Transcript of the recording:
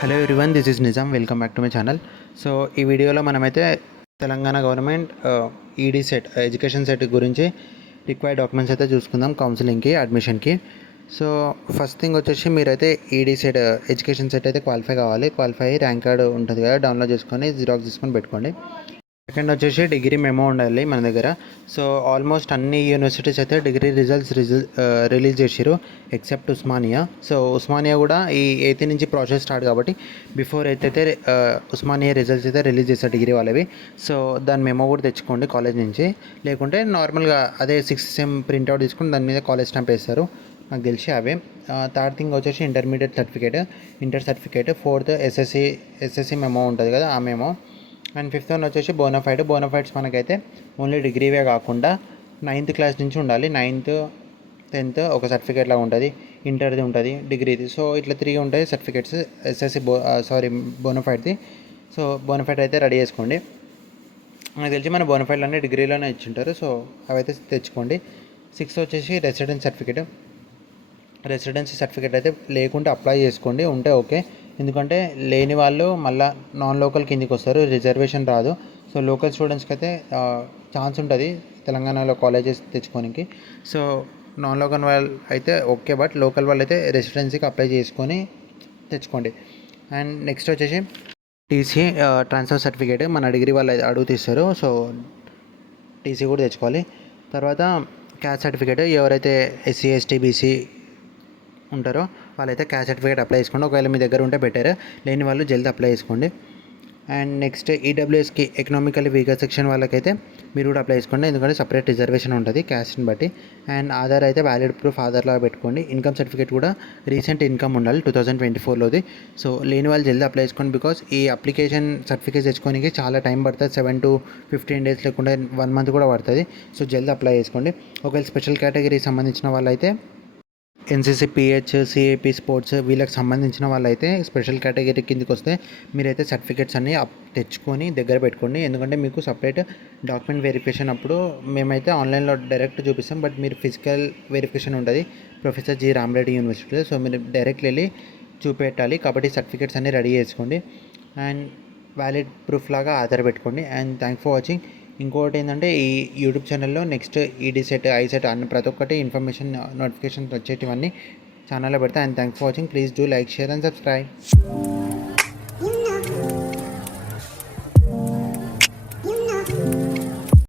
Hello everyone, this is Nizam. Welcome back to my channel. So ఈ వీడియోలో మనమైతే Telangana government ED set education set గురించి required documents అయితే చూసుకుందాం కౌన్సిలింగ్కి, అడ్మిషన్కి. సో ఫస్ట్ థింగ్ వచ్చేసి మీరైతే ఈడీ సెట్ ఎడ్యుకేషన్ సెట్ అయితే క్వాలిఫై కావాలి. క్వాలిఫై అయ్యి ర్యాంక్ కార్డు ఉంటుంది కదా, డౌన్లోడ్ చేసుకొని జిరాక్స్ తీసుకొని పెట్టుకోండి. సెకండ్ వచ్చేసి డిగ్రీ మెమో ఉండాలి మన దగ్గర. సో ఆల్మోస్ట్ అన్ని యూనివర్సిటీస్ అయితే డిగ్రీ రిజల్ట్స్ రిలీజ్ చేసారు ఎక్సెప్ట్ ఉస్మానియా. సో ఉస్మానియా కూడా ఈ 8 నుంచి ప్రాసెస్ స్టార్ట్ కాబట్టి బిఫోర్ అయితే ఉస్మానియా రిజల్ట్స్ అయితే రిలీజ్ చేస్తారు డిగ్రీ వాళ్ళవి. సో దాని మెమో కూడా తెచ్చుకోండి కాలేజ్ నుంచి. లేకుంటే నార్మల్గా అదే 6th సెమ్ ప్రింట్అవుట్ తీసుకుని దాని మీద కాలేజ్ స్టాంప్ వేస్తారు, నాకు తెలిసి అవే. థర్డ్ థింగ్ వచ్చేసి intermediate certificate, inter certificate. Fourth SSC memo ఉంటుంది కదా, ఆ మెమో. అండ్ ఫిఫ్త్ వన్ వచ్చేసి బోనఫైడ్స్ మనకైతే ఓన్లీ డిగ్రీవే కాకుండా 9th క్లాస్ నుంచి ఉండాలి. 9th 10th ఒక సర్టిఫికేట్ లాగా ఉంటుంది, ఇంటర్ది ఉంటుంది, డిగ్రీది. సో ఇట్లా 3 ఉంటాయి సర్టిఫికేట్స్ ఎస్ఎస్సి బోనఫైడ్ది. సో బోనఫైడ్ అయితే రెడీ చేసుకోండి. నాకు తెలిసి మన బోనఫైడ్లు అన్నీ డిగ్రీలోనే ఇచ్చింటారు, సో అవైతే తెచ్చుకోండి. 6th వచ్చేసి రెసిడెన్సీ సర్టిఫికేట్ అయితే లేకుంటే అప్లై చేసుకోండి, ఉంటే ఓకే. ఎందుకంటే లేని వాళ్ళు మళ్ళీ నాన్ లోకల్ కిందికి వస్తారు, రిజర్వేషన్ రాదు. సో లోకల్ స్టూడెంట్స్కి అయితే ఛాన్స్ ఉంటుంది తెలంగాణలో కాలేజెస్ తెచ్చుకోనికి. సో నాన్ లోకల్ వాళ్ళు అయితే ఓకే, బట్ లోకల్ వాళ్ళు అయితే రెసిడెన్సీకి అప్లై చేసుకొని తెచ్చుకోండి. అండ్ నెక్స్ట్ వచ్చేసి టీసీ ట్రాన్స్ఫర్ సర్టిఫికేట్ మన డిగ్రీ వాళ్ళు అడుగుతీస్తారు, సో టీసీ కూడా తెచ్చుకోవాలి. తర్వాత క్యాస్ట్ సర్టిఫికేట్, ఎవరైతే ఎస్సీ ఎస్టీ బీసీ ఉంటారో వాళ్ళైతే క్యాస్ట్ సర్టిఫికేట్ అప్లై చేసుకోండి. ఒకవేళ మీ దగ్గర ఉంటే బెటర్, లేని వాళ్ళు జల్దీ అప్లై చేసుకోండి. అండ్ నెక్స్ట్ ఈడబ్ల్యూఎస్కి ఎకనామికల్లీ వీకర్ సెక్షన్ వాళ్ళకైతే మీరు కూడా అప్లై చేసుకోండి, ఎందుకంటే సపరేట్ రిజర్వేషన్ ఉంటుంది క్యాస్ట్ని బట్టి. అండ్ ఆధార్ అయితే వ్యాలిడ్ ప్రూఫ్ ఆధార్లాగా పెట్టుకోండి. ఇన్కమ్ సర్టిఫికేట్ కూడా రీసెంట్ ఇన్కమ్ ఉండాలి 2024లోది. సో లేని వాళ్ళు జల్దీ అప్లై చేసుకోండి, బికాస్ ఈ అప్లికేషన్ సర్టిఫికేట్ తెచ్చుకోనికి చాలా టైం పడుతుంది, 7 to 15 days లేకుండా 1 month కూడా పడుతుంది. సో జల్దీ అప్లై చేసుకోండి. ఒకవేళ స్పెషల్ కేటగిరీకి సంబంధించిన వాళ్ళైతే ఎన్సీసీ, పిహెచ్, సిఏపి, స్పోర్ట్స్ వీళ్ళకి సంబంధించిన వాళ్ళైతే స్పెషల్ కేటగిరీ కిందకి వస్తే మీరైతే సర్టిఫికేట్స్ అన్నీ తెచ్చుకొని దగ్గర పెట్టుకోండి. ఎందుకంటే మీకు సపరేట్ డాక్యుమెంట్ వెరిఫికేషన్ అప్పుడు మేమైతే ఆన్లైన్లో డైరెక్ట్ చూపిస్తాం, బట్ మీరు ఫిజికల్ వెరిఫికేషన్ ఉంటుంది ప్రొఫెసర్ జి రామరెడ్డి యూనివర్సిటీలో. సో మీరు డైరెక్ట్ వెళ్ళి చూపెట్టాలి, కాబట్టి సర్టిఫికేట్స్ అన్నీ రెడీ చేసుకోండి. అండ్ వ్యాలిడ్ ప్రూఫ్ లాగా ఆధార్ పెట్టుకోండి. And thanks for watching. ఇంకోటి ఏంటంటే ఈ యూట్యూబ్ ఛానల్లో నెక్స్ట్ ఈడీ సెట్, ఐసెట్ అన్ని ప్రతి ఒక్కటి ఇన్ఫర్మేషన్ నోటిఫికేషన్స్ వచ్చేటివన్నీ ఛానల్లో పెడతా. And thanks for watching. Please do like, share and subscribe.